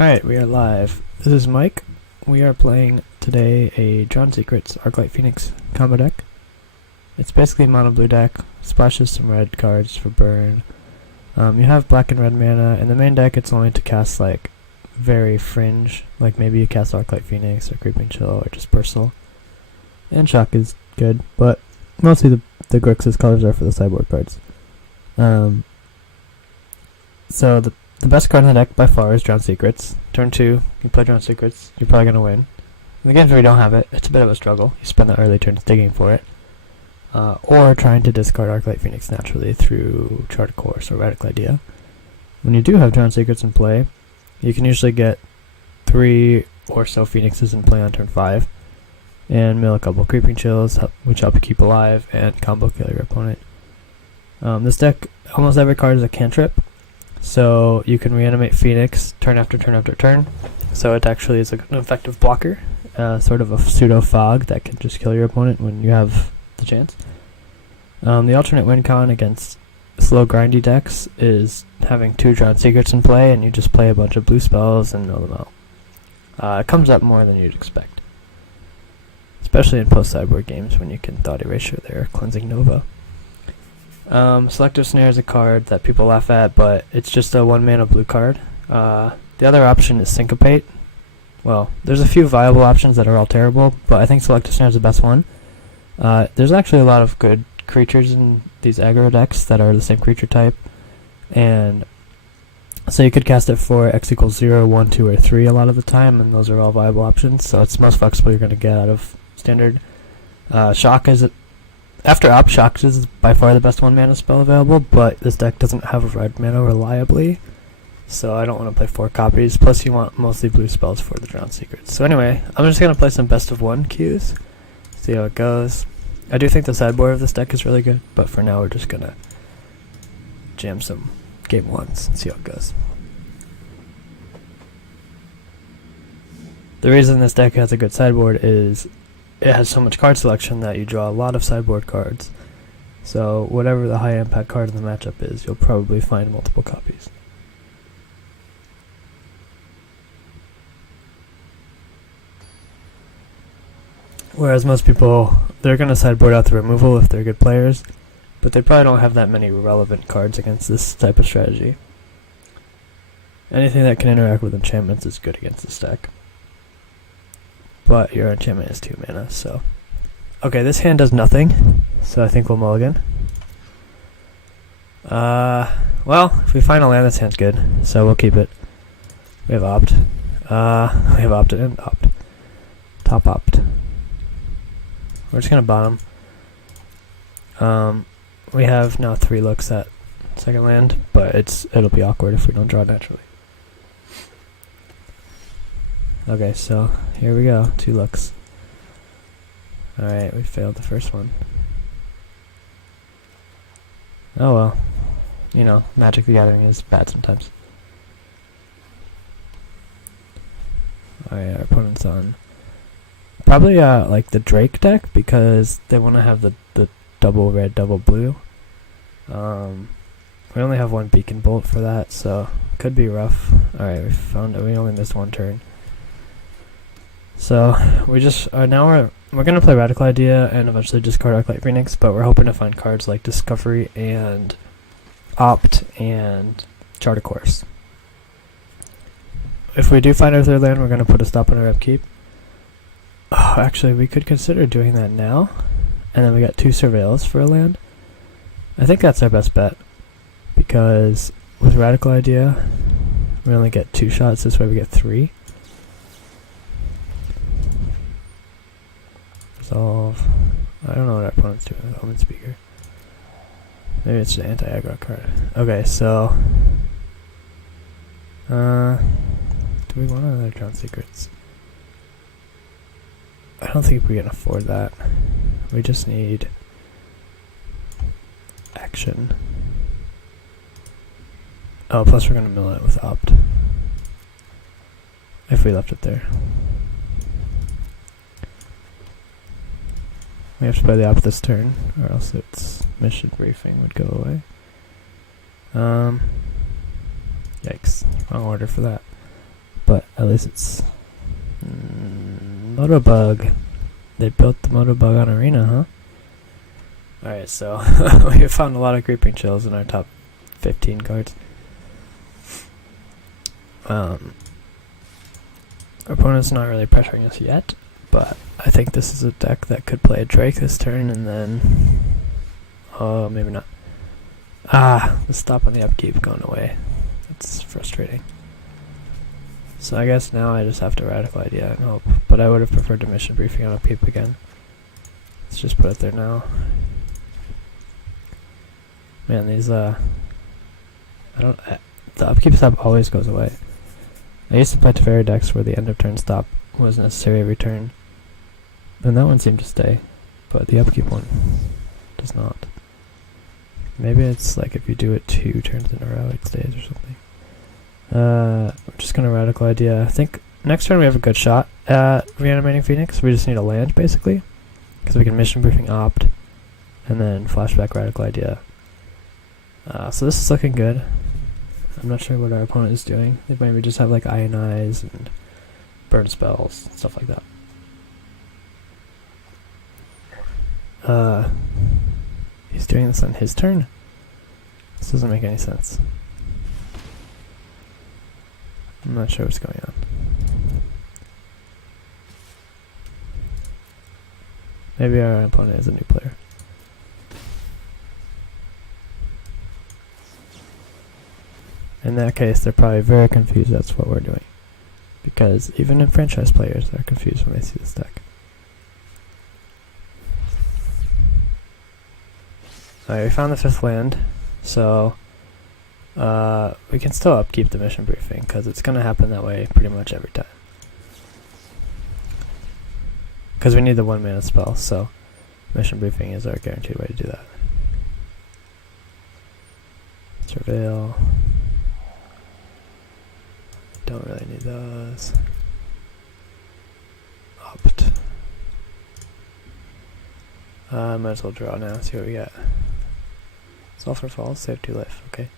Alright, we are live. This is Mike. We are playing today a Drawn Secrets Arclight Phoenix combo deck. It's basically a mono blue deck, splashes some red cards for burn. You have black and red mana. In the main deck it's only to cast like very fringe, like maybe you cast Arclight Phoenix or Creeping Chill or just Burstle. And Shock is good, but mostly the Grixis colors are for the sideboard cards. So the best card in the deck by far is Drawn Secrets. Turn 2, you play Drawn Secrets, you're probably going to win. In the games where you don't have it, it's a bit of a struggle. You spend the early turns digging for it. Or trying to discard Arclight Phoenix naturally through Chart Course or Radical Idea. When you do have Drawn Secrets in play, you can usually get 3 or so Phoenixes in play on turn 5. And mill a couple Creeping Chills, which help you keep alive and combo kill your opponent. This deck, almost every card is a cantrip. So you can reanimate Phoenix turn after turn after turn. So it actually is an effective blocker, sort of a pseudo fog that can just kill your opponent when you have the chance. The alternate win con against slow grindy decks is having 2 Drawn Secrets in play and you just play a bunch of blue spells and mill them out. It comes up more than you'd expect, especially in post-sideboard games when you can Thought Erasure their Cleansing Nova. Selective Snare is a card that people laugh at, but it's just a 1 mana blue card. The other option is Syncopate. Well, there's a few viable options that are all terrible, but I think Selective Snare is the best one. There's actually a lot of good creatures in these aggro decks that are the same creature type, and so you could cast it for X equals 0, 1, 2, or 3 a lot of the time, and those are all viable options, so it's the most flexible you're going to get out of standard. Shock is after Op, Shock is by far the best 1 mana spell available, but this deck doesn't have red mana reliably, so I don't want to play 4 copies, plus you want mostly blue spells for the Drawn Secrets. So anyway, I'm just going to play some best of 1 queues, see how it goes. I do think the sideboard of this deck is really good, but for now we're just going to jam some game 1s and see how it goes. The reason this deck has a good sideboard is it has so much card selection that you draw a lot of sideboard cards. So whatever the high impact card in the matchup is, you'll probably find multiple copies. Whereas most people, they're going to sideboard out the removal if they're good players, but they probably don't have that many relevant cards against this type of strategy. Anything that can interact with enchantments is good against this deck. But your enchantment is 2 mana, so... Okay, this hand does nothing, so I think we'll mulligan. Well, if we find a land, this hand's good, so we'll keep it. We have Opt. We have Opted and Opt. Top Opt. We're just gonna bottom. We have now 3 looks at second land, but it'll be awkward if we don't draw naturally. Okay, so here we go, 2 looks. Alright, we failed the first one. Oh well. You know, Magic the Gathering is bad sometimes. Alright, our opponent's on probably like the Drake deck, because they want to have the double red, double blue. We only have 1 Beacon Bolt for that, so could be rough. Alright, we found it. We only missed 1 turn. So we just now we're gonna play Radical Idea and eventually discard Arclight Phoenix, but we're hoping to find cards like Discovery and Opt and Chart Course. If we do find our 3rd land, we're gonna put a stop on our upkeep. Oh, actually, we could consider doing that now, and then we got 2 Surveils for a land. I think that's our best bet, because with Radical Idea, we only get 2 shots. This way, we get 3. Resolve. I don't know what our opponent's doing with Omen Speaker. Maybe it's an anti-aggro card. Okay, so do we want another Drawn Secrets? I don't think we can afford that. We just need action. Oh, plus we're gonna mill it with Opt if we left it there. We have to play the Opt this turn, or else its mission briefing would go away. Yikes, wrong order for that. but at least it's Motobug. They built the Motobug on Arena, huh? Alright, so we found a lot of Creeping Chills in our top 15 cards. Our opponent's not really pressuring us yet, but I think this is a deck that could play a Drake this turn, and then... oh, maybe not. The stop on the upkeep going away. That's frustrating. So I guess now I just have to Radical Idea and hope, but I would have preferred to Mission Briefing on upkeep again. Let's just put it there now. Man, these, the upkeep stop always goes away. I used to play Teferi decks where the end of turn stop was necessary every turn, and that one seemed to stay, but the upkeep one does not. Maybe it's like if you do it 2 turns in a row, it stays or something. I'm just gonna Radical Idea. I think next turn we have a good shot at reanimating Phoenix. We just need a land, basically, because we can Mission Briefing opt, and then flashback Radical Idea. So this is looking good. I'm not sure what our opponent is doing. They maybe just have like Ionize and burn spells, stuff like that. He's doing this on his turn? This doesn't make any sense. I'm not sure what's going on. Maybe our opponent is a new player. In that case, they're probably very confused that's what we're doing. Because even in franchise players, they're confused when they see this deck. Alright, we found the 5th land, so we can still upkeep the Mission Briefing, because it's going to happen that way pretty much every time. Because we need the 1 mana spell, so Mission Briefing is our guaranteed way to do that. Surveil. Don't really need those. Opt. Might as well draw now, see what we get. Sulfur Falls, save 2 life, okay.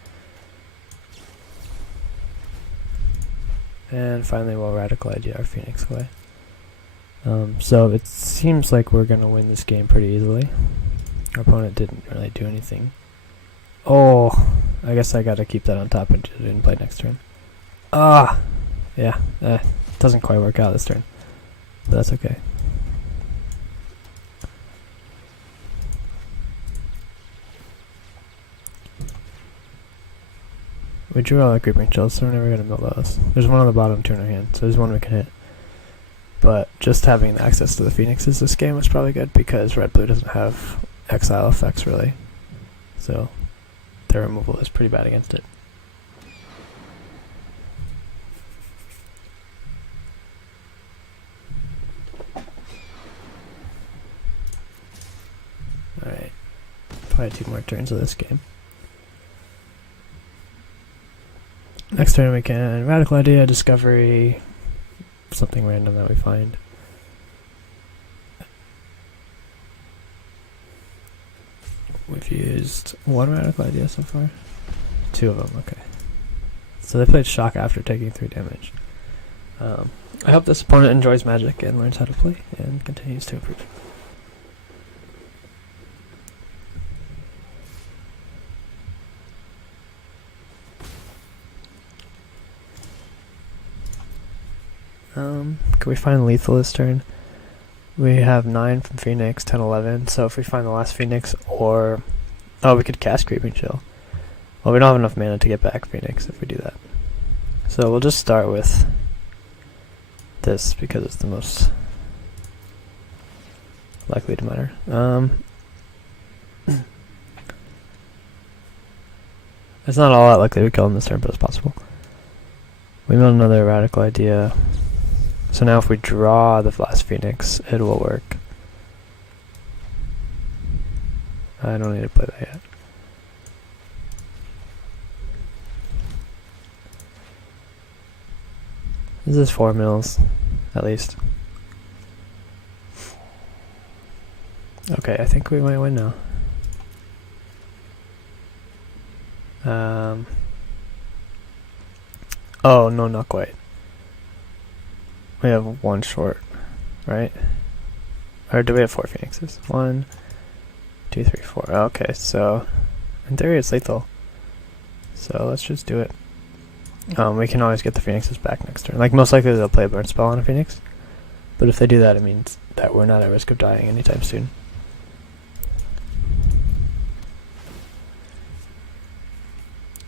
And finally we'll Radical Idea our Phoenix away. So it seems like we're gonna win this game pretty easily. Our opponent didn't really do anything. Oh, I guess I gotta keep that on top and didn't play next turn. Yeah, doesn't quite work out this turn, but that's okay. We drew all our Creeping Chills, so we're never gonna mill those. There's one on the bottom turn our hand, so there's one we can hit. But just having access to the Phoenixes this game was probably good, because red-blue doesn't have exile effects really, so their removal is pretty bad against it. Alright, probably 2 more turns of this game. Next turn we can Radical Idea, Discovery, something random that we find. We've used 1 Radical Idea so far. 2 of them, okay. So they played Shock after taking 3 damage. I hope this opponent enjoys Magic and learns how to play and continues to improve. Can we find lethal this turn? We have 9 from Phoenix, 10, 11, so if we find the last Phoenix, or... oh, we could cast Creeping Chill. Well, we don't have enough mana to get back Phoenix if we do that. So we'll just start with this, because it's the most likely to matter. It's not all that likely to kill him this turn, but it's possible. We made another Radical Idea. So now if we draw the last Phoenix, it will work. I don't need to play that yet. This is 4 mills, at least. Okay, I think we might win now. Oh, no, not quite. We have one short, right? Or do we have 4 Phoenixes? 1, 2, 3, 4. Okay, so in theory it's lethal. So let's just do it. We can always get the Phoenixes back next turn. Like, most likely they'll play a burn spell on a Phoenix. But if they do that, it means that we're not at risk of dying anytime soon.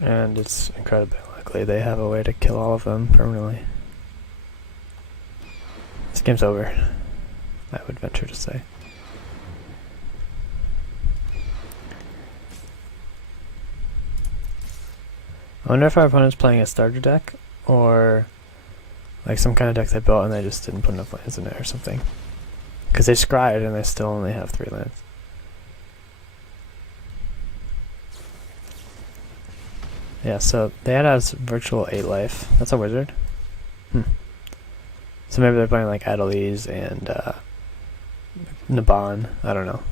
And it's incredibly likely they have a way to kill all of them permanently. This game's over, I would venture to say. I wonder if our opponent's playing a starter deck, or like some kind of deck they built and they just didn't put enough lands in it or something. Because they scryed and they still only have 3 lands. Yeah, so they had us virtual 8 life. That's a wizard. So maybe they're playing like Adeliz and Naban. I don't know.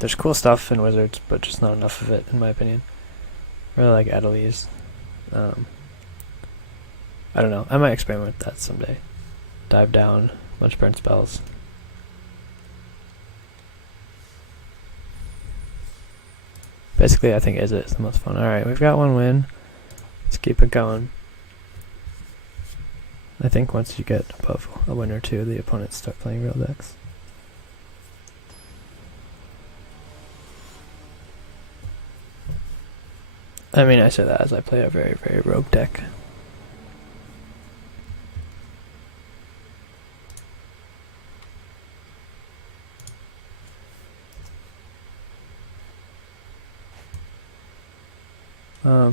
There's cool stuff in wizards, but just not enough of it, in my opinion. Really like Adeliz. I don't know. I might experiment with that someday. Dive down, bunch of burn spells. Basically, I think Izzet is the most fun. Alright, we've got 1 win. Let's keep it going. I think once you get above a win or 2, the opponents start playing real decks. I mean, I say that as I play a very, very rogue deck.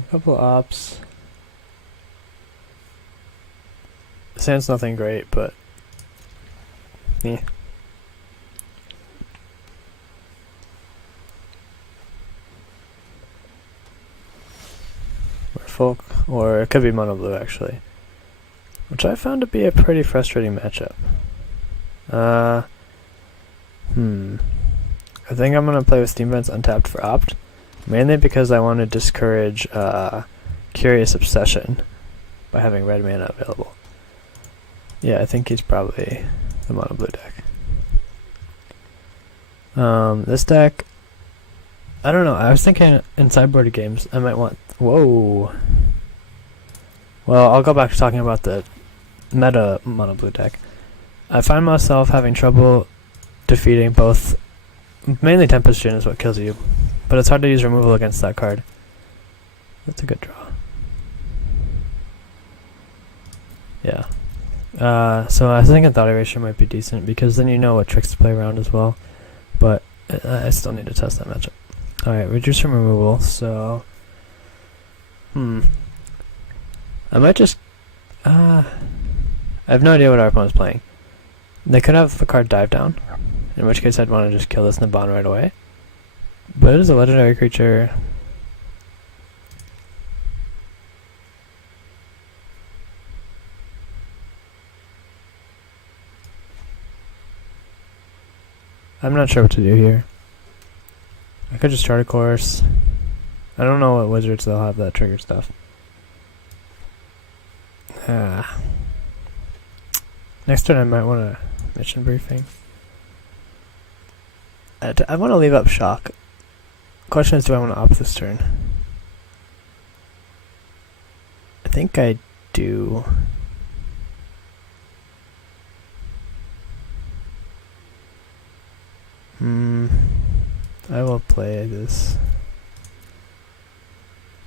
Couple ops. Sand's nothing great, but yeah. Folk, or it could be mono blue actually, which I found to be a pretty frustrating matchup. I think I'm gonna play with Steam Vents untapped for opt, mainly because I want to discourage Curious Obsession by having red mana available. Yeah, I think he's probably the mono blue deck. This deck, I don't know, I was thinking in sideboard games I might want... Whoa! Well, I'll go back to talking about the meta mono blue deck. I find myself having trouble defeating both... Mainly Tempest Djinn is what kills you, but it's hard to use removal against that card. That's a good draw. Yeah. So I think Thought Erasure might be decent, because then you know what tricks to play around as well. But I still need to test that matchup. Alright, reduce from removal, so... I might just... I have no idea what our opponent's playing. They could have the card Dive Down, in which case I'd want to just kill this Naban right away. But it is a legendary creature. I'm not sure what to do here. I could just chart a course. I don't know what wizards they'll have that trigger stuff. Next turn I might want a mission briefing. I want to leave up shock. Question is, do I want to opt this turn? I think I do. I will play this.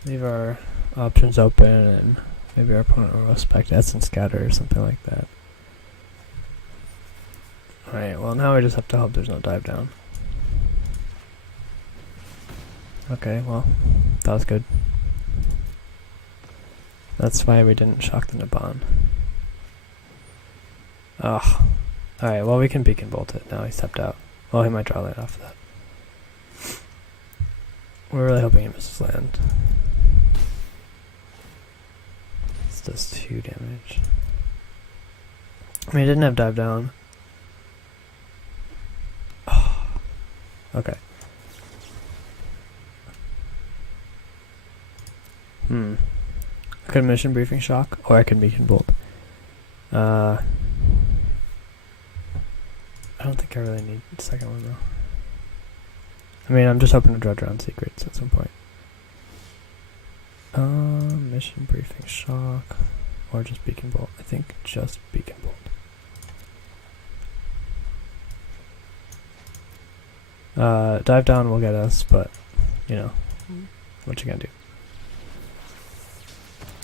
Leave our options open, and maybe our opponent will respect Essence Scatter or something like that. Alright, well now we just have to hope there's no dive down. Okay, well, that was good. That's why we didn't shock the Naban. Ugh. Alright, well we can Beacon Bolt it. Now he stepped out. Well, he might draw land off of that. We're really hoping he misses land. This does 2 damage. I mean, he didn't have dive down. Oh. Okay. I could mission briefing shock, or I could Beacon Bolt. I don't think I really need the second one though. I mean, I'm just hoping to draw Drown Secrets at some point. Mission Briefing Shock, or just Beacon Bolt. I think just Beacon Bolt. Dive Down will get us, but you know, what you gonna do?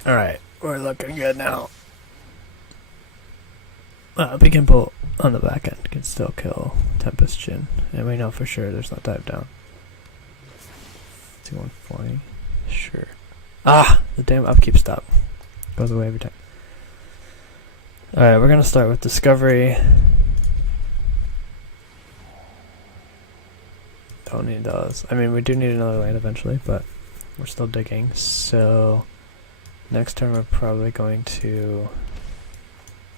Alright, we're looking good now. Beacon Bolt on the back end can still kill Tempest Chin, and we know for sure there's not Dive Down. 2140, sure. Ah, the damn upkeep stop goes away every time. Alright, we're gonna start with Discovery. Don't need those. I mean, we do need another land eventually, but we're still digging. So next turn we're probably going to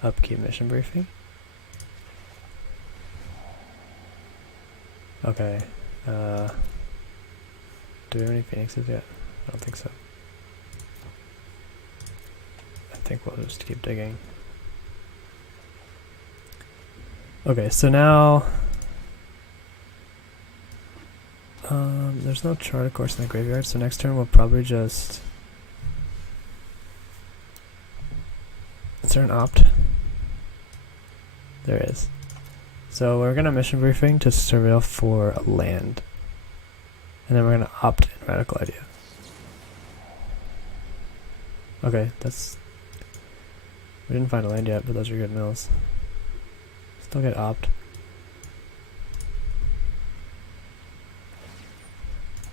upkeep Mission Briefing. Okay. Do we have any Phoenixes yet? I don't think so. I think we'll just keep digging. Okay, so now there's no Charter Course in the graveyard, so next turn we'll probably just... Is there an opt? There is. So we're gonna Mission Briefing to surveil for a land. And then we're gonna opt in Radical Idea. Okay, that's... We didn't find a land yet, but those are good mills. Still get opt.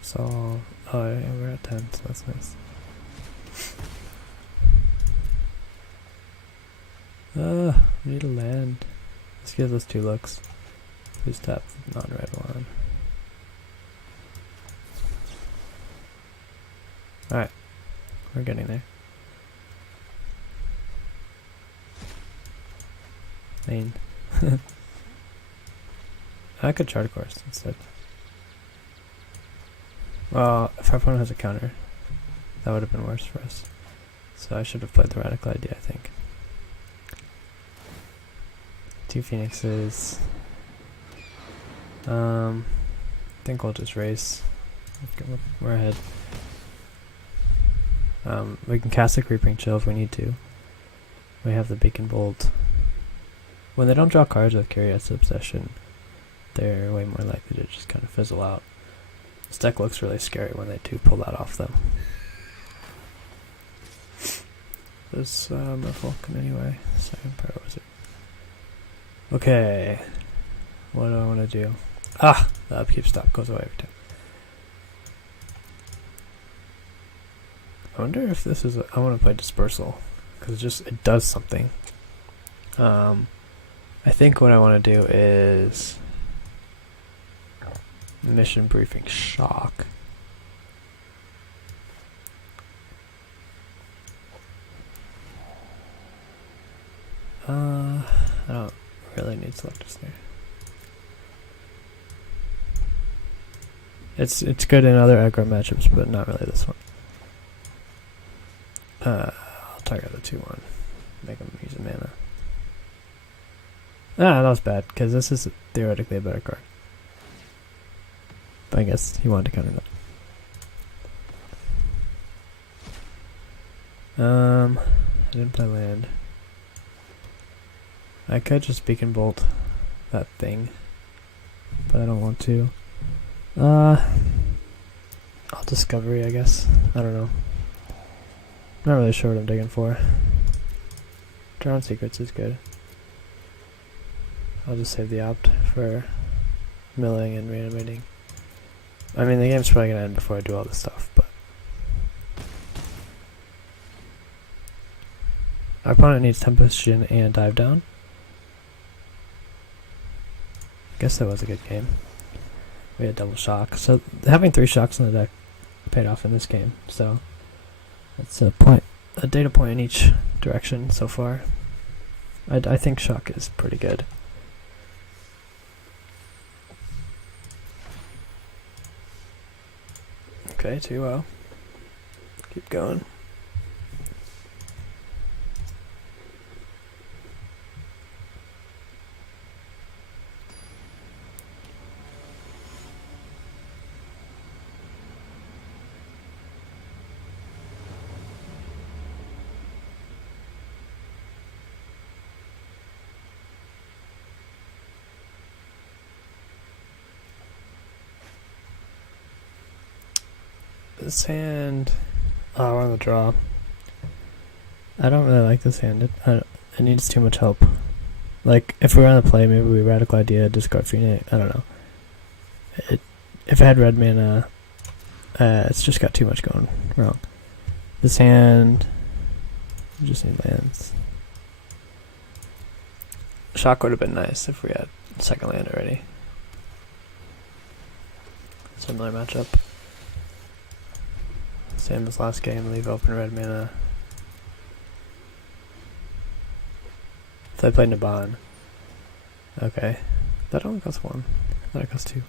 So, oh yeah, we're at 10, so that's nice. We need a land. This gives us 2 looks. Please tap non-red one. Alright, we're getting there. Main. I could Charter Course instead. Well, if our opponent has a counter, that would have been worse for us. So I should have played the Radical Idea, I think. 2 Phoenixes. I think we'll just race. We're ahead. We can cast a Creeping Chill if we need to. We have the Beacon Bolt. When they don't draw cards with Curious Obsession, they're way more likely to just kind of fizzle out. This deck looks really scary when they do pull that off them. This Merfolk anyway. Second Pyro Wizard. Okay. What do I want to do? Ah! The upkeep stop goes away every time. I wonder if this is I want to play Dispersal, because it does something. I think what I want to do is Mission Briefing Shock. I don't really need Selective Snare. It's good in other aggro matchups, but not really this one. I'll target the 2/1. Make him use a mana. Ah, that was bad, because this is theoretically a better card. But I guess he wanted to counter that. I didn't play land. I could just Beacon Bolt that thing, but I don't want to. I'll Discovery, I guess. I don't know. Not really sure what I'm digging for. Drown Secrets is good. I'll just save the opt for milling and reanimating. I mean, the game's probably gonna end before I do all this stuff, but our opponent needs Tempest Chin and Dive Down. I guess that was a good game. We had double shock, so having 3 shocks in the deck paid off in this game. So that's a data point in each direction so far. I think shock is pretty good. Okay, 2-0. Keep going. This hand... Oh, we're on the draw. I don't really like this hand. It needs too much help. Like, if we were on the play, maybe we Radical Idea, discard Phoenix. I don't know. If it had red mana, it's just got too much going wrong. This hand... just need lands. Shock would have been nice if we had second land already. Similar matchup. Same as last game, leave open red mana. So I played Naban. Okay. That only costs 1. I thought it cost 2.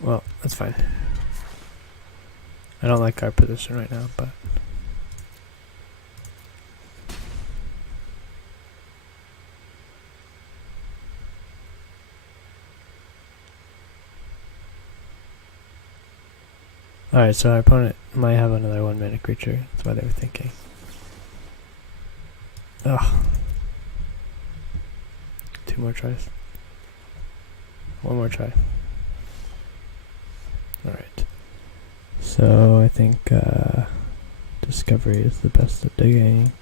Well, that's fine. I don't like our position right now, but... Alright, so our opponent might have another 1 mana creature. That's why they were thinking. Ugh. 2 more tries. 1 more try. Alright. So I think Discovery is the best at digging.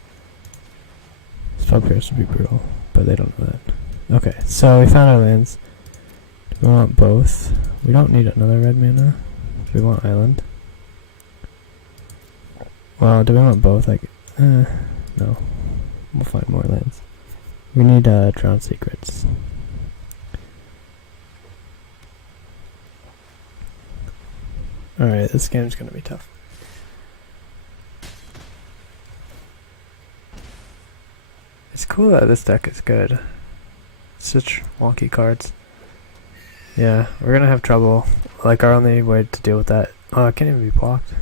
Spellcast would be brutal, but they don't know that. Okay, so we found our lands. Do we want both? We don't need another red mana. Do we want island? Well, do we want both? Like, no. We'll find more lands. We need Drowned Secrets. Alright, this game's gonna be tough. It's cool that this deck is good. Such wonky cards. Yeah, we're gonna have trouble. Like, our only way to deal with that... Oh, it can't even be blocked.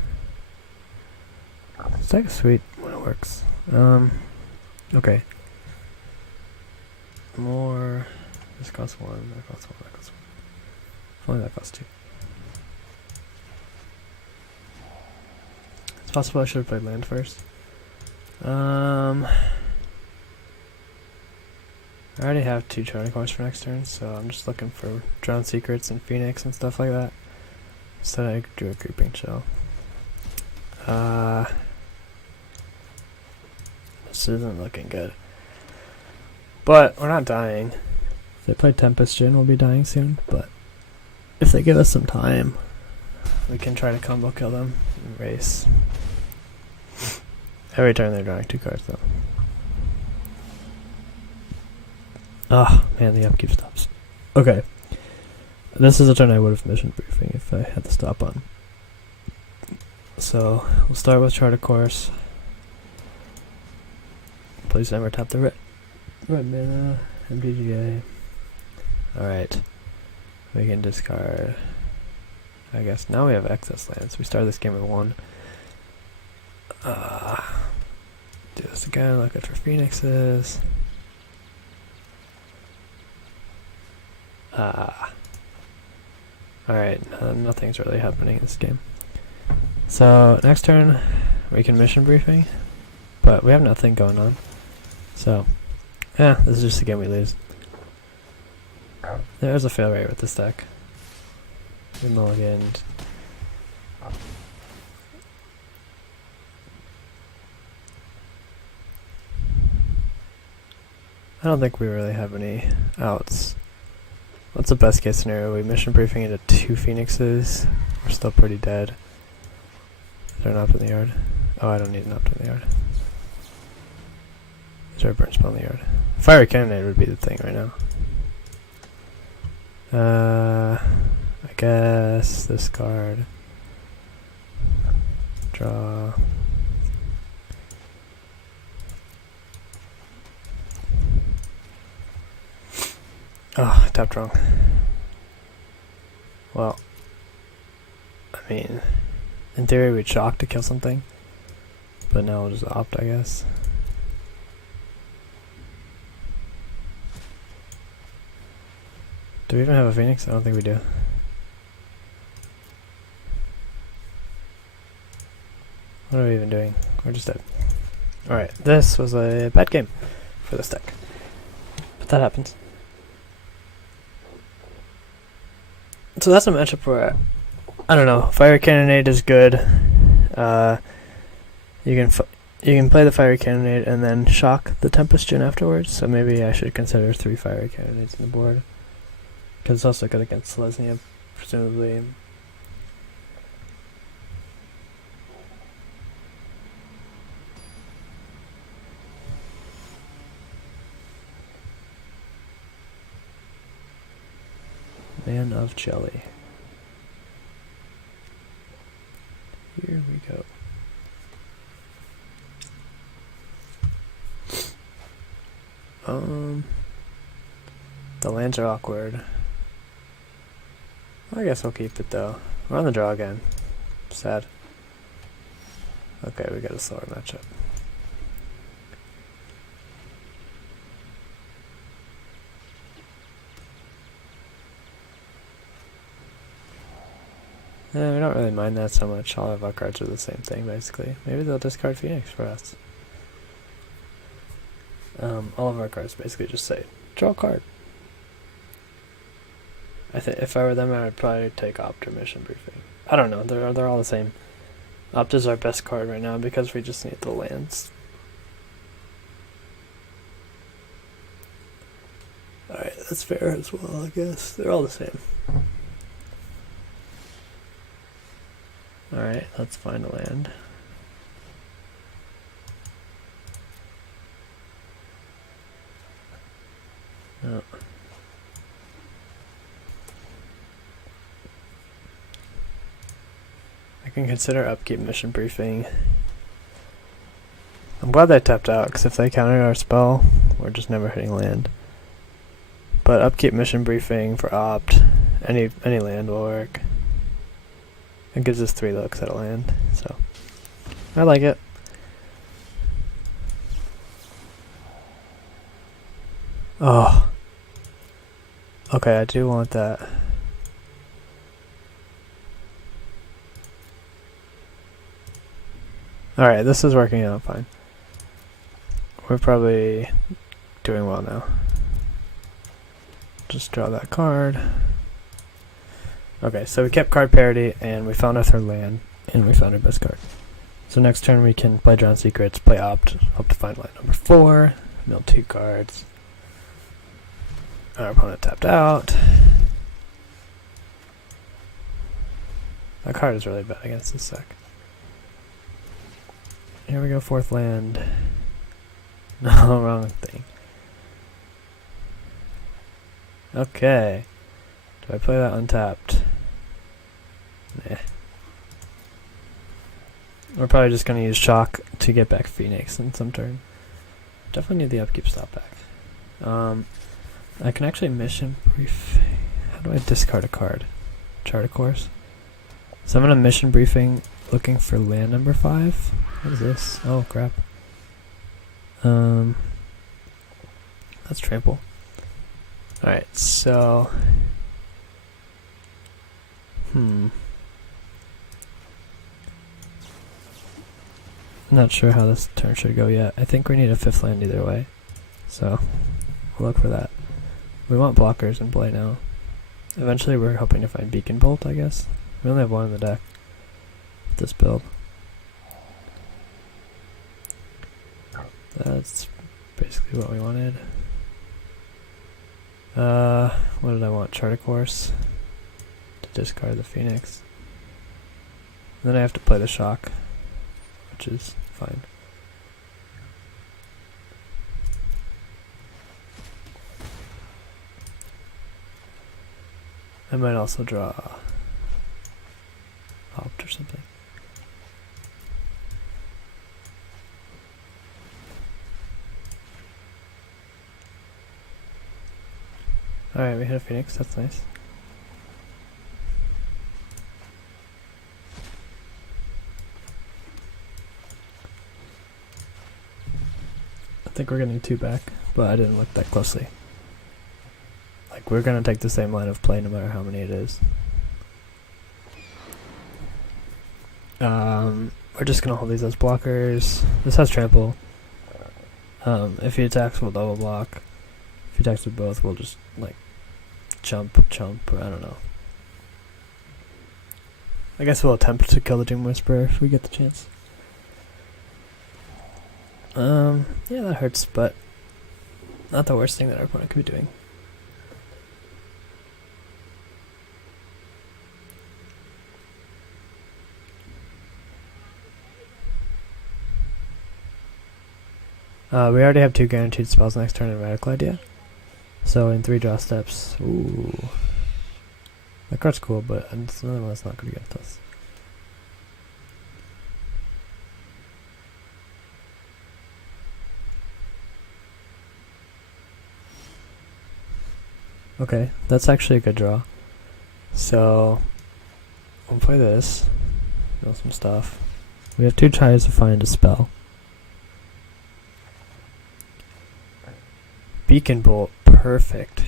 This deck is sweet when it works. Okay. More... This costs 1, that costs 1, that costs 1. If only that costs 2. It's possible I should have played land first. I already have 2 charting coins for next turn, so I'm just looking for Drowned Secrets and Phoenix and stuff like that. Instead I do a Creeping Shell. This isn't looking good. But we're not dying. If they play Tempest Djinn, we'll be dying soon, but if they give us some time, we can try to combo kill them and race. Every turn they're drawing 2 cards though. Oh man, the upkeep stops. Okay. This is a turn I would have mission briefing if I had the stop on. So we'll start with Chart a Course. Please never tap the red mana. MTGA. Alright. We can discard. I guess now we have excess lands. We start this game with 1. Do this again, looking for Phoenixes. Alright, nothing's really happening in this game. So, next turn, we can mission briefing, but we have nothing going on. So, yeah, this is just a game we lose. There's a fail rate with this deck. We mulliganed. I don't think we really have any outs. What's the best case scenario? We mission briefing into 2 Phoenixes. We're still pretty dead. Is there an opt in the yard? Oh, I don't need an opt in the yard. Is there a burn spell in the yard? Fiery Cannonade would be the thing right now. I guess this card. Draw. Oh, I tapped wrong. Well, I mean, in theory we'd shock to kill something, but now we'll just opt, I guess. Do we even have a Phoenix? I don't think we do. What are we even doing? We're just dead. Alright, this was a bad game for this deck, but that happens. So that's a matchup where I don't know. Fire Cannonade is good. You can play the Fire Cannonade and then shock the Tempest Djinn afterwards. So maybe I should consider 3 Fire Cannonades on the board, because it's also good against Selesnya, presumably. Man of Jelly. Here we go. The lands are awkward. I guess I'll keep it though. We're on the draw again. Sad. Okay, we got a slower matchup. Yeah, we don't really mind that so much. All of our cards are the same thing, basically. Maybe they'll discard Phoenix for us. All of our cards basically just say, draw a card. I think if I were them, I would probably take Opt or Mission Briefing. I don't know, they're all the same. Opt is our best card right now because we just need the lands. Alright, that's fair as well, I guess. They're all the same. Alright, let's find a land. No. I can consider Upkeep Mission Briefing. I'm glad they tapped out, because if they countered our spell, we're just never hitting land. But Upkeep Mission Briefing for Opt, any land will work. It gives us 3 looks at a land, so I like it. Oh. Okay, I do want that. Alright, this is working out fine. We're probably doing well now. Just draw that card. Okay, so we kept card parity, and we found our 3rd land, and we found our best card. So next turn we can play Drown Secrets, play Opt, hope to find land number 4, mill 2 cards. Our opponent tapped out. That card is really bad against this deck. Here we go, 4th land. No, wrong thing. Okay. Do I play that untapped? Nah. We're probably just going to use Shock to get back Phoenix in some turn. Definitely need the upkeep stop back. I can actually Mission Brief. How do I discard a card? Chart a course? So I'm going to Mission Briefing looking for land number 5. What is this? Oh crap. That's trample. Alright, so not sure how this turn should go yet. I think we need a 5th land either way, so we'll look for that. We want blockers in play now. Eventually we're hoping to find Beacon Bolt, I guess. We only have 1 in the deck with this build. That's basically what we wanted. What did I want? Chart a course to discard the Phoenix. And then I have to play the Shock, which is fine. I might also draw Opt or something. Alright, we hit a Phoenix, that's nice. I think we're getting 2 back, but I didn't look that closely. Like, we're gonna take the same line of play no matter how many it is. We're just gonna hold these as blockers. This has trample. If he attacks, we'll double block. If he attacks with both, we'll just, like, jump, or I don't know. I guess we'll attempt to kill the Doom Whisperer if we get the chance. Yeah, that hurts, but not the worst thing that our opponent could be doing. We already have 2 guaranteed spells next turn in Radical Idea. So in 3 draw steps, ooh. That card's cool, but it's another one that's not going to get us. Okay, that's actually a good draw. So, we'll play this. Build some stuff. We have 2 tries to find a spell. Beacon Bolt, perfect.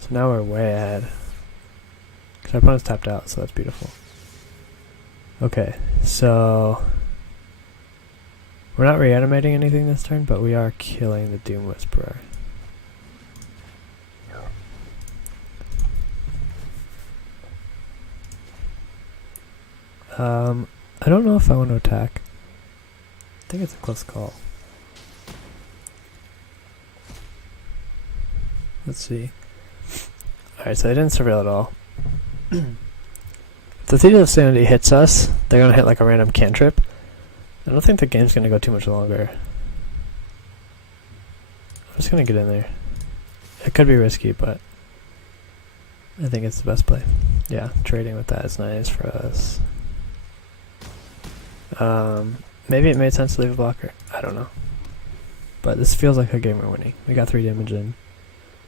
So now we're way ahead. Because our opponent's tapped out, so that's beautiful. Okay, so we're not reanimating anything this turn, but we are killing the Doom Whisperer. I don't know if I want to attack. I think it's a close call. Let's see. Alright, so they didn't surveil at all. If the Theater of Sanity hits us, they're going to hit like a random cantrip. I don't think the game's going to go too much longer. I'm just going to get in there. It could be risky, but I think it's the best play. Yeah, trading with that is nice for us. Maybe it made sense to leave a blocker. I don't know. But this feels like a game we're winning. We got 3 damage in.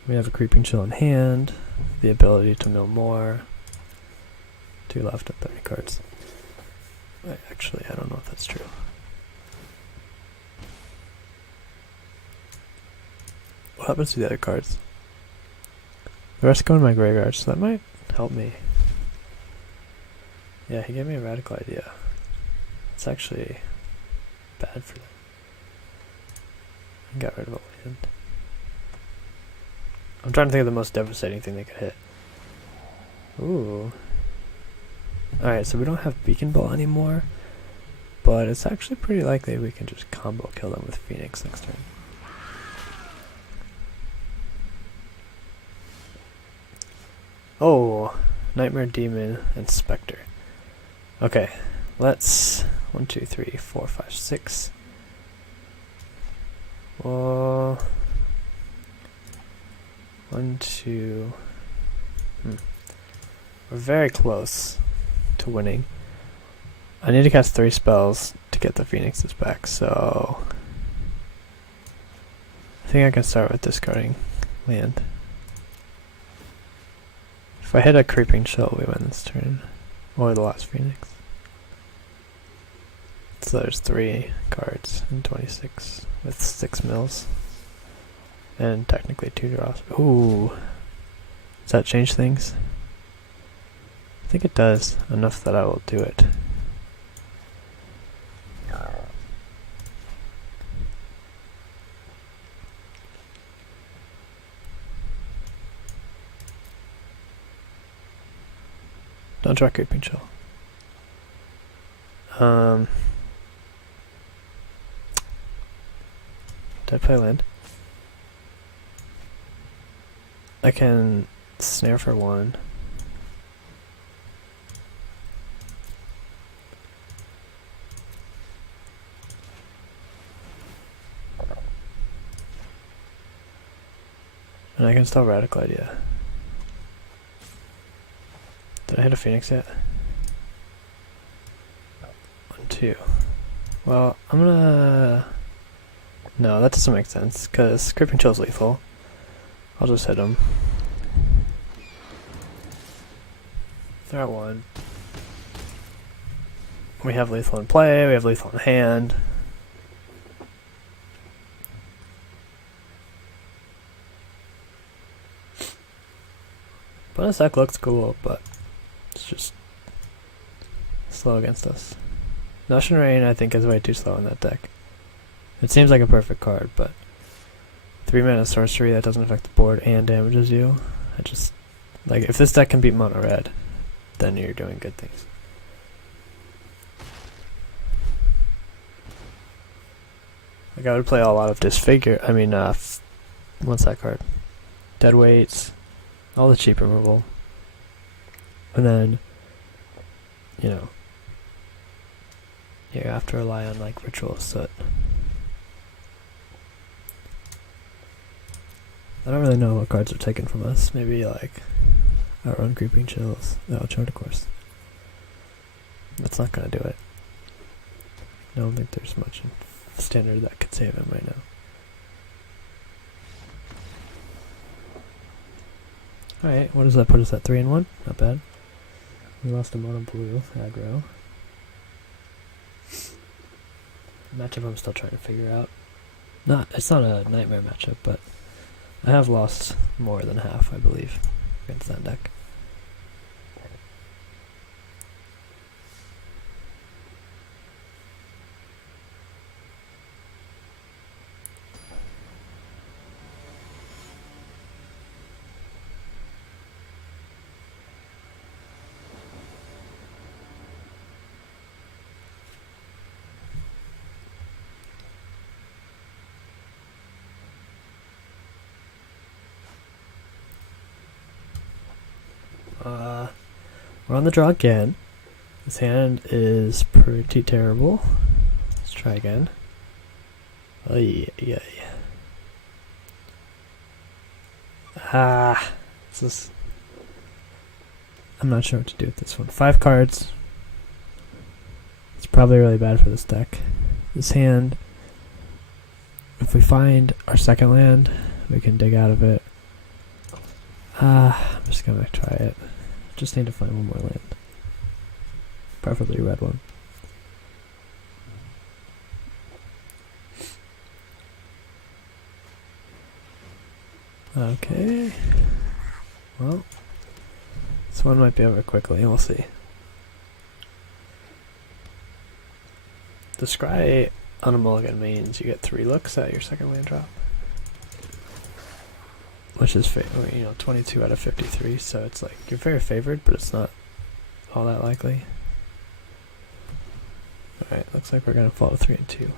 We have a Creeping Chill in hand. The ability to mill more. 2 left at 30 cards. Actually, I don't know if that's true. What happens to the other cards? The rest go in my graveyard, so that might help me. Yeah, he gave me a Radical Idea. It's actually bad for them. I got rid of a land. I'm trying to think of the most devastating thing they could hit. Ooh. Alright, so we don't have Beacon Ball anymore, but it's actually pretty likely we can just combo kill them with Phoenix next turn. Oh, Nightmare Demon and Spectre. Okay, let's 1, 2, 3, 4, 5, 6. Well, 1, 2. We're very close to winning. I need to cast 3 spells to get the Phoenixes back, so I think I can start with discarding land. If I hit a Creeping Chill, we win this turn. Or the last Phoenix. So there's 3 cards in 26 with 6 mills. And technically 2 draws. Ooh. Does that change things? I think it does. Enough that I will do it. Don't try Creeping Chill. Did I play land? I can snare for 1. And I can still Radical Idea. Did I hit a Phoenix yet? 1, 2. Well, I'm gonna... No, that doesn't make sense, because Creeping Chill is lethal. I'll just hit him. They're at 1. We have lethal in play, we have lethal in hand. Bonus deck looks cool, but it's just slow against us. Notion Rain, I think, is way too slow in that deck. It seems like a perfect card, but 3 mana sorcery that doesn't affect the board and damages you. I just, like, if this deck can beat mono red, then you're doing good things. Like I would play a lot of Disfigure. I mean, what's that card? Dead Weights, all the cheap removal, and then, you know, you have to rely on like Ritual Soot. I don't really know what cards are taken from us. Maybe like Outrun, Creeping Chills, Charter Course. That's not gonna do it. I don't think there's much in Standard that could save him right now. Alright, what does that put us at? 3-1? Not bad. We lost a mono blue aggro. Matchup I'm still trying to figure out. It's not a nightmare matchup, but I have lost more than half, I believe, against that deck. We're on the draw again. This hand is pretty terrible. Let's try again. Oh yeah. This is... I'm not sure what to do with this one. 5 cards. It's probably really bad for this deck. This hand, if we find our second land, we can dig out of it. I'm just gonna try it. Just need to find one more land. Preferably a red one. Okay. Well, this one might be over quickly. We'll see. The Scry on a mulligan means you get 3 looks at your second land drop, which is 22 out of 53. So it's like you're very favored, but it's not all that likely. All right, looks like we're gonna fall to 3 and 2.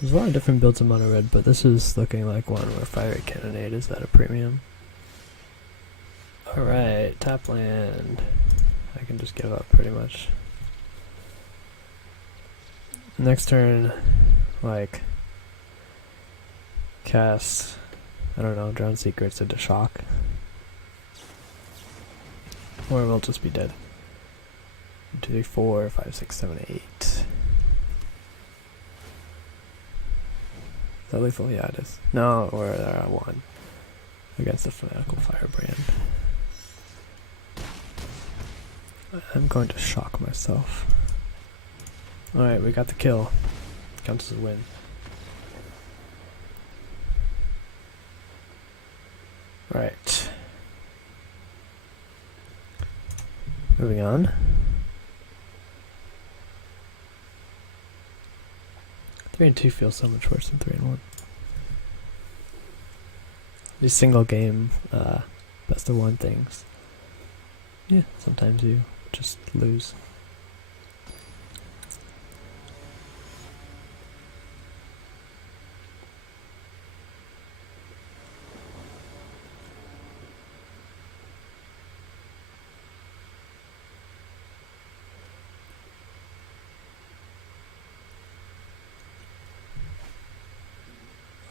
There's a lot of different builds of mono red, but this is looking like one where Fiery Cannonade is at a premium. Alright, top land. I can just give up pretty much. Next turn, like, cast, I don't know, Drown Secrets into Shock. Or we'll just be dead. 1, 2, 3, 4, 5, 6, 7, 8. Is that lethal? Yeah, it is. No, we're at 1 against the Fanatical Firebrand. I'm going to shock myself. Alright, we got the kill. Counts as a win. Right. Moving on. 3 and 2 feels so much worse than 3 and 1. These single game best of 1 things. Yeah, sometimes you just lose.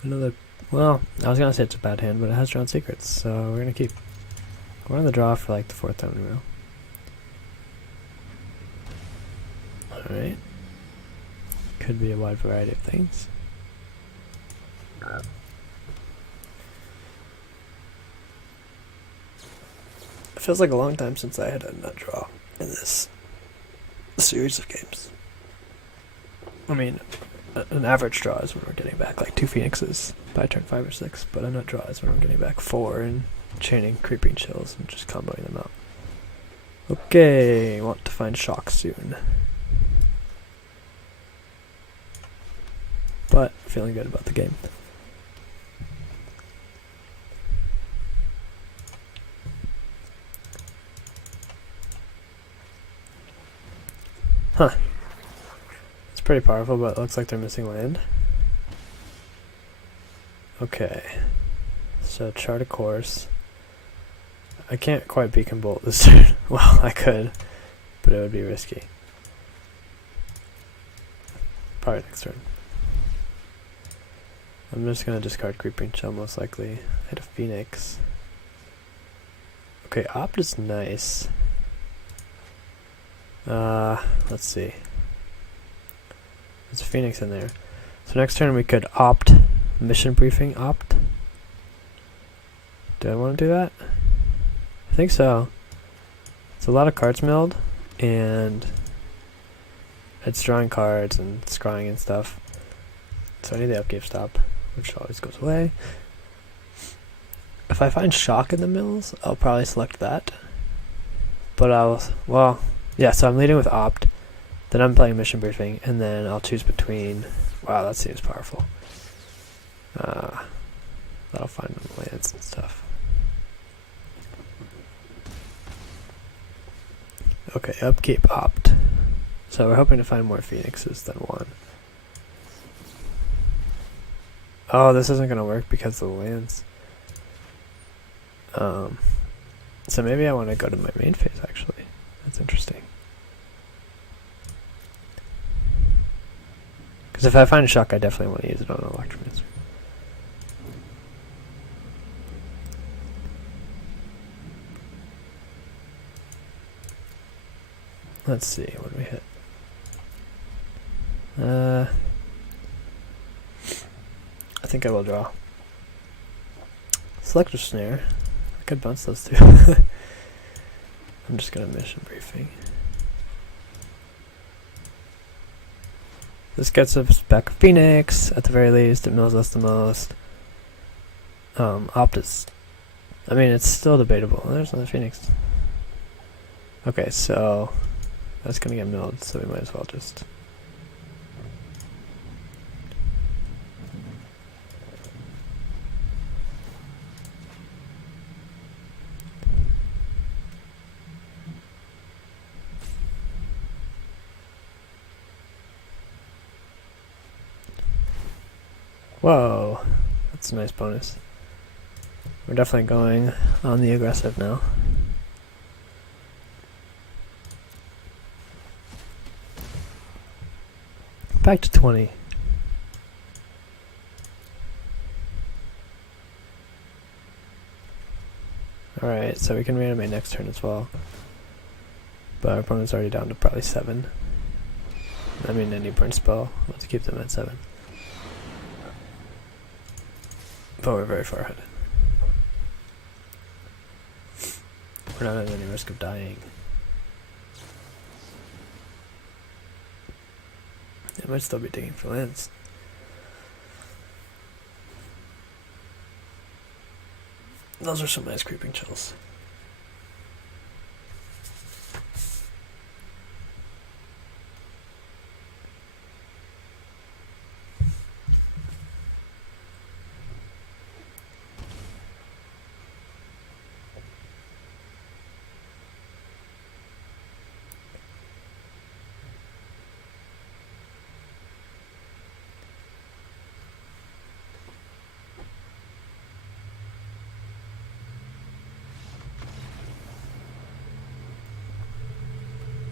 Another, well, I was gonna say it's a bad hand, but it has Drown Secrets, so we're gonna keep. We're on the draw for like the 4th time in a row. Alright. Could be a wide variety of things. It feels like a long time since I had a nut draw in this series of games. I mean, an average draw is when we're getting back like 2 Phoenixes by turn 5 or 6, but a nut draw is when we're getting back 4 and chaining Creeping Chills and just comboing them out. Okay, want to find Shock soon. But feeling good about the game. Huh. It's pretty powerful, but it looks like they're missing land. Okay. So chart a course. I can't quite beacon bolt this turn. Well, I could, but it would be risky. Probably next turn. I'm just gonna discard Creeping Shell most likely. I had a Phoenix. Okay, Opt is nice. Let's see. There's a Phoenix in there. So next turn we could Opt Mission Briefing Opt. Do I want to do that? I think so. It's a lot of cards milled, and it's drawing cards and scrying and stuff. So I need the upkeep stop, which always goes away. If I find Shock in the mills, I'll probably select that. But well, yeah, so I'm leading with Opt, then I'm playing Mission Briefing, and then I'll choose between, wow, that seems powerful. That'll find them lands and stuff. Okay, upkeep Opt. So we're hoping to find more Phoenixes than one. Oh, this isn't going to work because of the lands. So maybe I want to go to my main phase, actually. That's interesting. Because if I find a Shock, I definitely want to use it on an Electromancer. Let's see, what do we hit? I think I will draw. Selective Snare. I could bounce those two. I'm just gonna Mission Briefing. This gets us back Phoenix, at the very least. It mills us the most. Opt is... I mean, it's still debatable. There's another Phoenix. Okay, so... that's gonna get milled, so we might as well just... Whoa, that's a nice bonus. We're definitely going on the aggressive now. Back to 20. Alright, so we can reanimate next turn as well. But our opponent's already down to probably 7. I mean, any burn spell, let's keep them at 7. But we're very far ahead. We're not at any risk of dying. I might still be digging for lands. Those are some nice Creeping Chills.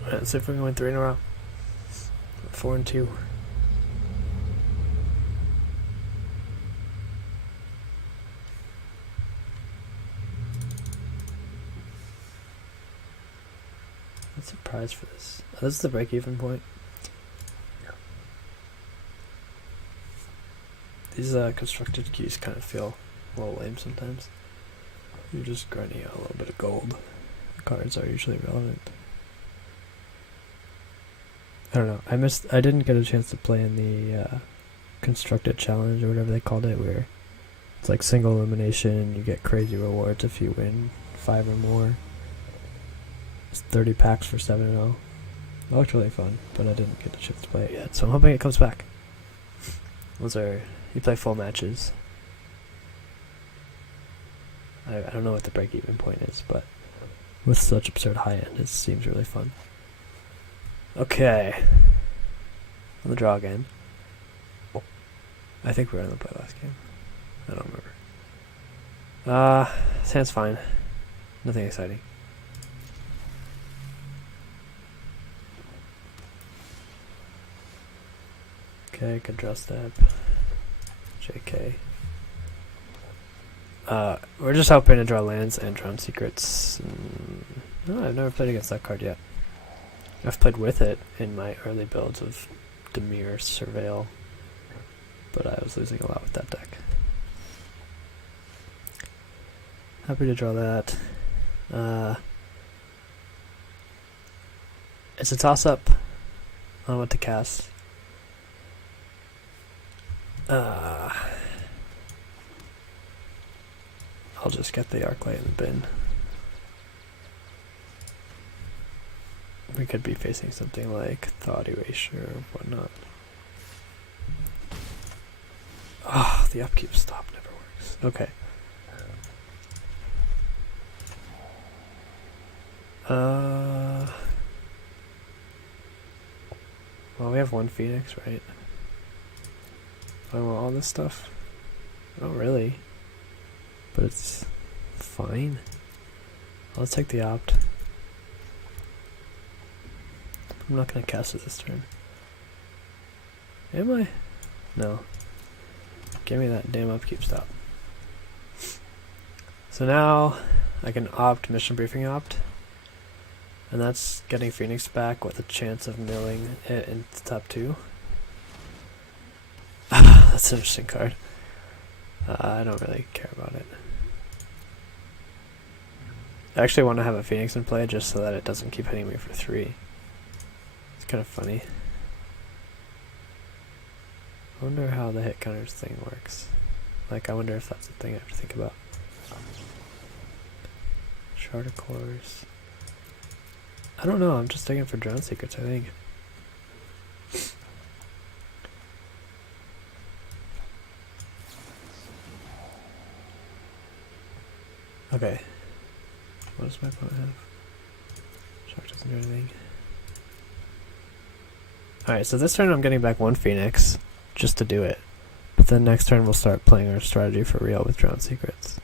Alright, let's see if we can win 3 in a row. 4 and 2. What's the prize for this? Oh, this is the break-even point. These constructed keys kind of feel a little lame sometimes. You're just grinding out a little bit of gold. The cards are usually relevant. I don't know. I didn't get a chance to play in the constructed challenge or whatever they called it, where it's like single elimination. You get crazy rewards if you win 5 or more. It's 30 packs for 7-0. It looked really fun, but I didn't get a chance to play it yet. So I'm hoping it comes back. You play full matches. I don't know what the break-even point is, but with such absurd high end, it seems really fun. Okay. On the draw again. I think we were on the play last game. I don't remember. Sounds fine. Nothing exciting. Okay, good draw step. JK. We're just hoping to draw lands and Drown Secrets. No, I've never played against that card yet. I've played with it in my early builds of Dimir, Surveil, but I was losing a lot with that deck. Happy to draw that. It's a toss-up on what to cast. I'll just get the Arclight in the bin. We could be facing something like Thought Erasure or whatnot. Ah, the upkeep stop never works. Okay. Well, we have one Phoenix, right? I want all this stuff? Not really. But it's fine. Let's take the opt. I'm not gonna cast it this turn. Am I? No. Give me that damn upkeep stop. So now I can opt mission briefing opt. And that's getting Phoenix back with a chance of milling it into top 2. That's an interesting card. I don't really care about it. I actually want to have a Phoenix in play just so that it doesn't keep hitting me for 3. It's kind of funny. I wonder how the hit counters thing works. Like, I wonder if that's a thing I have to think about. Shard of Course. I don't know, I'm just taking for Drown Secrets, I think. Okay. What does my opponent have? Shark doesn't do anything. Alright, so this turn I'm getting back one Phoenix, just to do it. But then next turn we'll start playing our strategy for real with Drown Secrets.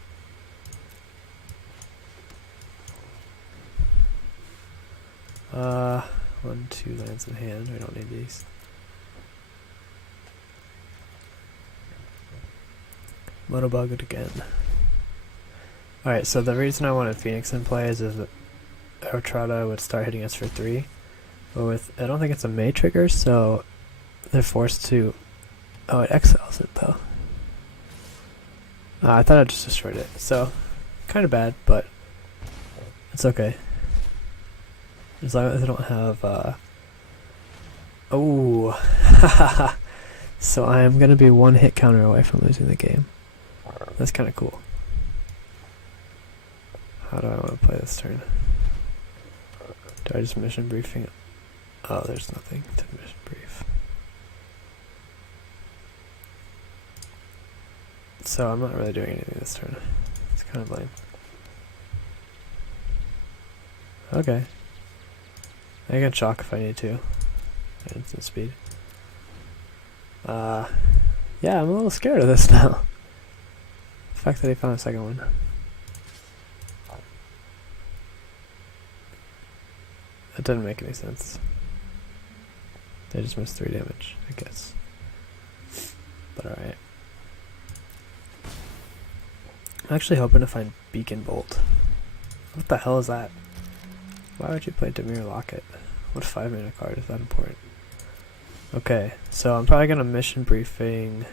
One, 2 lands in hand, we don't need these. Monobugged again. Alright, so the reason I wanted Phoenix in play is that Otrada would start hitting us for 3. But with, I don't think it's a May trigger, so they're forced to... Oh, it exiles it though. I thought I just destroyed it, so kind of bad, but it's okay. As long as I don't have, oh, so I am going to be 1 hit counter away from losing the game. That's kind of cool. How do I want to play this turn? Do I just mission briefing? Oh, there's nothing to mission brief. So I'm not really doing anything this turn. It's kind of lame. Okay. I can shock if I need to. Instant speed. Yeah, I'm a little scared of this now. The fact that he found a second one. That didn't make any sense. They just missed 3 damage, I guess. But alright. I'm actually hoping to find Beacon Bolt. What the hell is that? Why would you play Dimir Locket? What 5-mana card is that important? Okay, so I'm probably gonna mission briefing.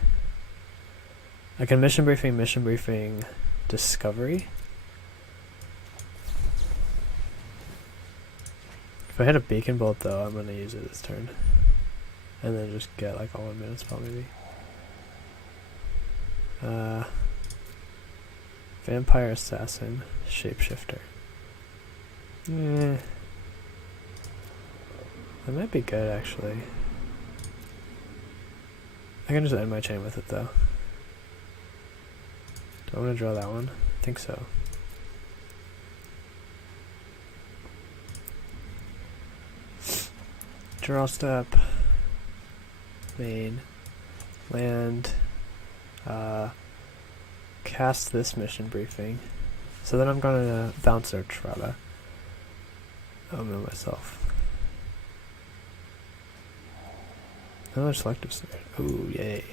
I can mission briefing, Discovery. If I hit a Beacon Bolt though, I'm gonna use it this turn. And then just get like a 1 minute spell maybe. Vampire Assassin, Shapeshifter. That might be good actually. I can just end my chain with it though. Do I want to draw that one? I think so. Draw step, main, land, cast this mission briefing. So then I'm going to bounce our Trotta. I'll mill myself. Another selective snare. Ooh, yay.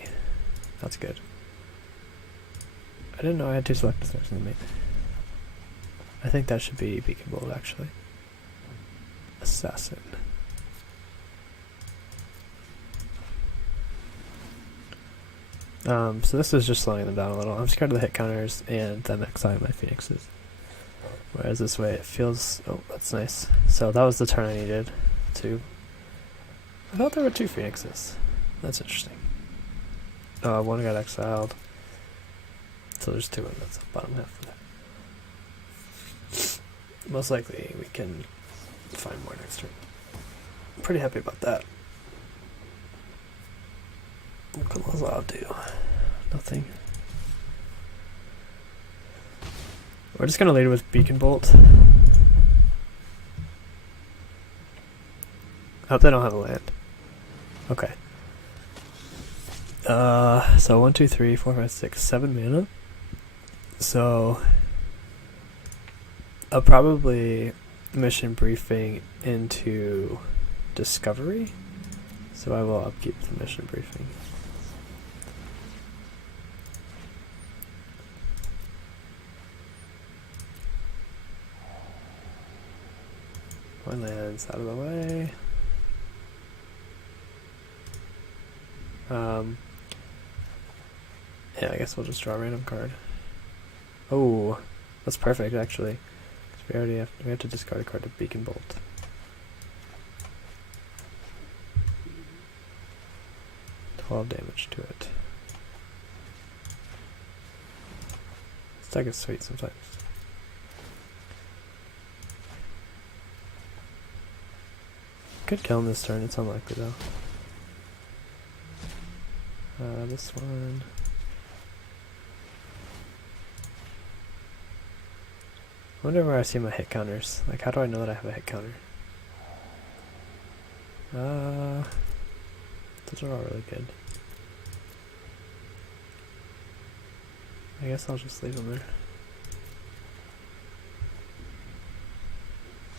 That's good. I didn't know I had 2 selective snares in the main. I think that should be Beacon Bolt, actually. Assassin. So this is just slowing them down a little. I'm scared of the hit counters and them exiling my Phoenixes. Whereas this way it feels... Oh, that's nice. So that was the turn I needed. 2. I thought there were 2 Phoenixes. That's interesting. 1 got exiled. So there's 2 in the bottom half of that. Most likely we can find more next turn. I'm pretty happy about that. What can Lazar do? Nothing. We're just gonna lead with Beacon Bolt. I hope they don't have a land. Okay. So 1, 2, 3, 4, 5, 6, 7 mana. So I'll probably mission briefing into discovery. So I will upkeep the mission briefing. One land's out of the way. Yeah, I guess we'll just draw a random card. Oh, that's perfect actually. 'Cause we have to discard a card to Beacon Bolt. $12 damage to it. This deck is sweet sometimes. Could kill him this turn, it's unlikely though. This one. I wonder where I see my hit counters. Like, how do I know that I have a hit counter? Those are all really good. I guess I'll just leave them there.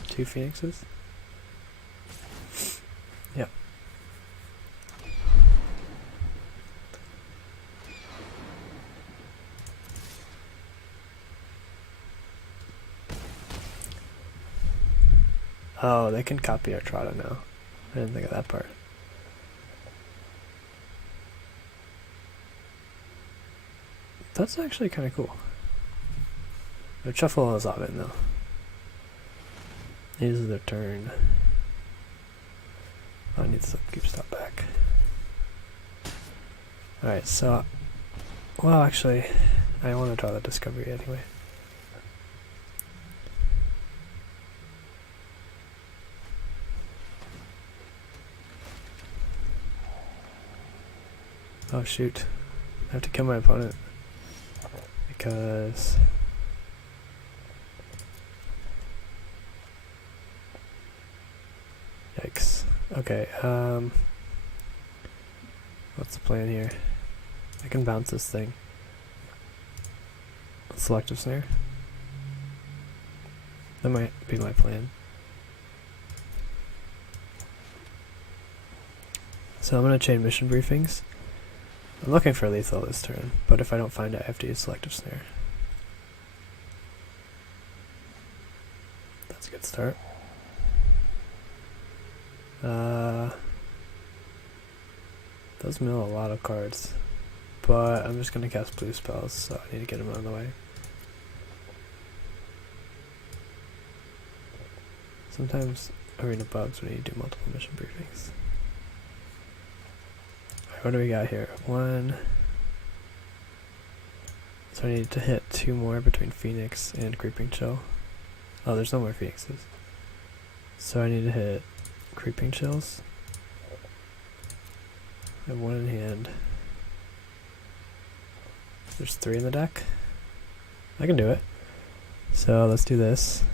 2 Phoenixes? Yep. Oh, they can copy our Trotta now. I didn't think of that part. That's actually kind of cool. They'll shuffle all those off in though. This is their turn. I need to keep stop back. Alright, so... Well, actually, I want to draw the discovery anyway. Oh shoot. I have to kill my opponent. Because... Yikes. Okay, what's the plan here? I can bounce this thing. Selective snare. That might be my plan. So I'm gonna chain mission briefings. I'm looking for lethal this turn, but if I don't find it, I have to use selective snare. That's a good start. Does mill a lot of cards, but I'm just gonna cast blue spells, so I need to get them out of the way. Sometimes arena bugs when you do multiple mission briefings. Alright, what do we got here? 1. So I need to hit 2 more between Phoenix and Creeping Chill. Oh, there's no more Phoenixes. So I need to hit Creeping Chills. I have 1 in hand. There's 3 in the deck. I can do it. So let's do this.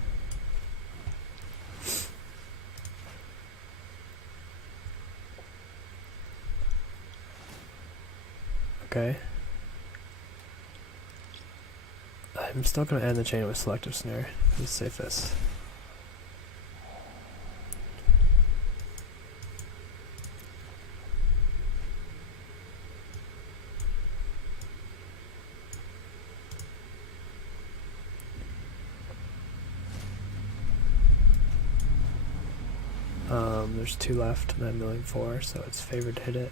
Okay. I'm still going to end the chain with selective snare. Let's save this. There's 2 left, and I'm milling 4, so it's favored to hit it.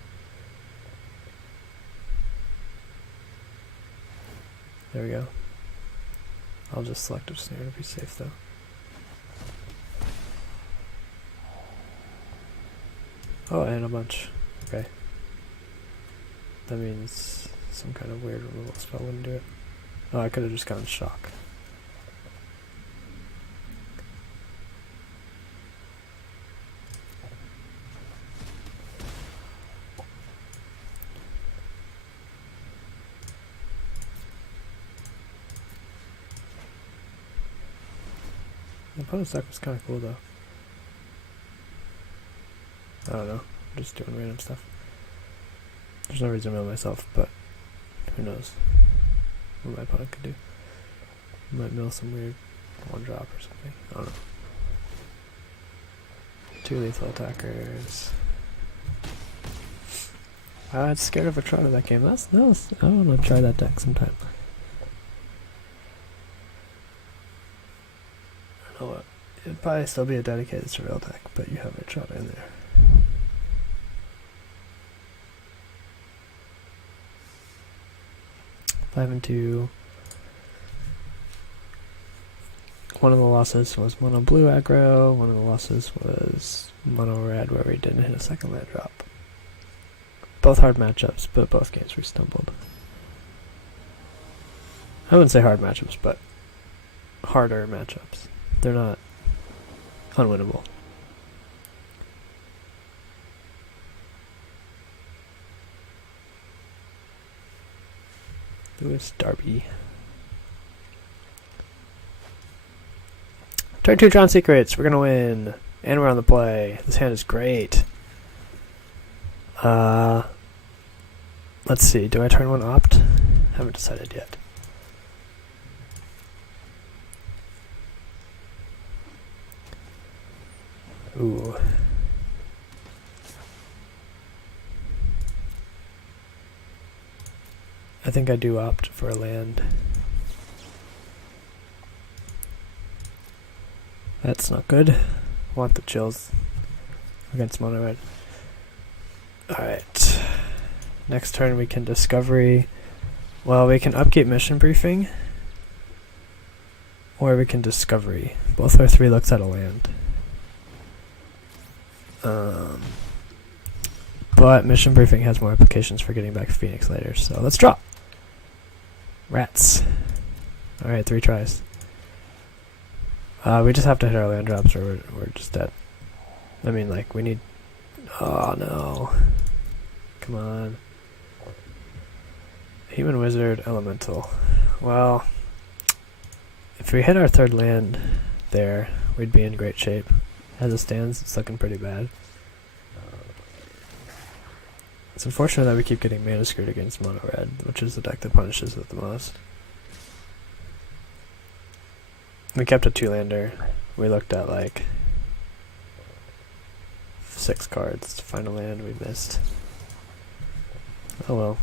There we go. I'll just selective snare to be safe though. Oh, and a bunch. Okay. That means some kind of weird removal spell wouldn't do it. Oh, I could have just gone shock. The opponent's deck was kind of cool though. I don't know. I'm just doing random stuff. There's no reason to mill myself, but who knows what my opponent could do. I might mill some weird 1-drop or something. I don't know. 2 lethal attackers. I was scared of a Trotter that game. That was, I want to try that deck sometime. I don't know what. It'd probably still be a dedicated surveil deck, but you have a Trotter in there. Five and 2. One of the losses was mono blue aggro. One of the losses was mono red, where we didn't hit a second land drop. Both hard matchups, but both games we stumbled. I wouldn't say hard matchups, but harder matchups. They're not unwinnable. Lewis Darby. Turn 2 Drown Secrets. We're gonna win. And we're on the play. This hand is great. Let's see. Do I turn 1 opt? Haven't decided yet. Ooh. I think I do opt for a land. That's not good. Want the chills against mono red. Alright. Next turn we can discovery. Well, we can upkeep mission briefing. Or we can discovery. Both are 3 looks at a land. But mission briefing has more applications for getting back Phoenix later, so let's draw. Rats. Alright, 3 tries. We just have to hit our land drops or we're just dead. I mean, like, we need... Oh, no. Come on. Human Wizard, Elemental. Well, if we hit our 3rd land there, we'd be in great shape. As it stands, it's looking pretty bad. It's unfortunate that we keep getting mana screwed against mono red, which is the deck that punishes it the most. We kept a 2-lander. We looked at like 6 cards to find a land we missed. Oh well.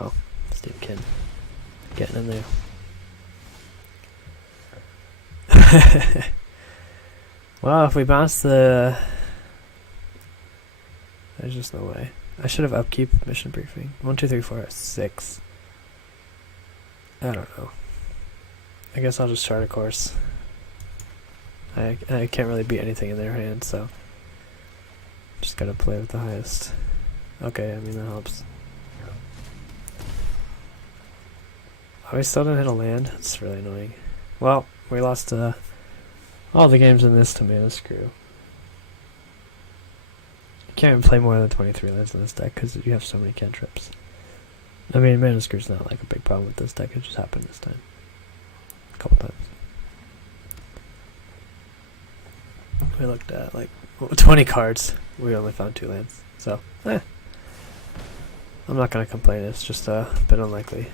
Oh, Steamkin. Getting in there. Well, if we bounce the... There's just no way. I should have upkeep mission briefing. 1, 2, 3, 4, 6. I don't know. I guess I'll just chart a course. I can't really beat anything in their hand, so just gotta play with the highest. Okay, I mean that helps. Oh, we still didn't hit a land. That's really annoying. Well, we lost all the games in this to mana screw. You can't even play more than 23 lands in this deck because you have so many cantrips. I mean, mana screw's not like a big problem with this deck. It just happened this time. A couple times. We looked at like 20 cards. We only found 2 lands. So, I'm not gonna complain, it's just a bit unlikely.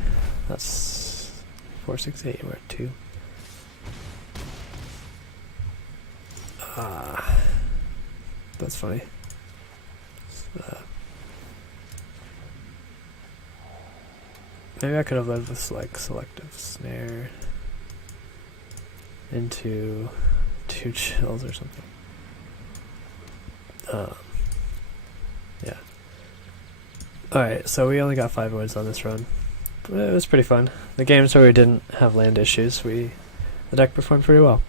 That's 4, 6, 8, we're at 2. That's funny. Maybe I could have led with like selective snare into 2 chills or something. Yeah. Alright, so we only got 5 wins on this run. It was pretty fun. The games where we didn't have land issues, the deck performed pretty well.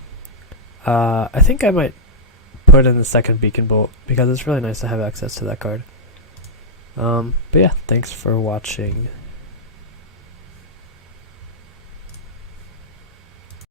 I think I might put in the second Beacon Bolt because it's really nice to have access to that card. But yeah, thanks for watching.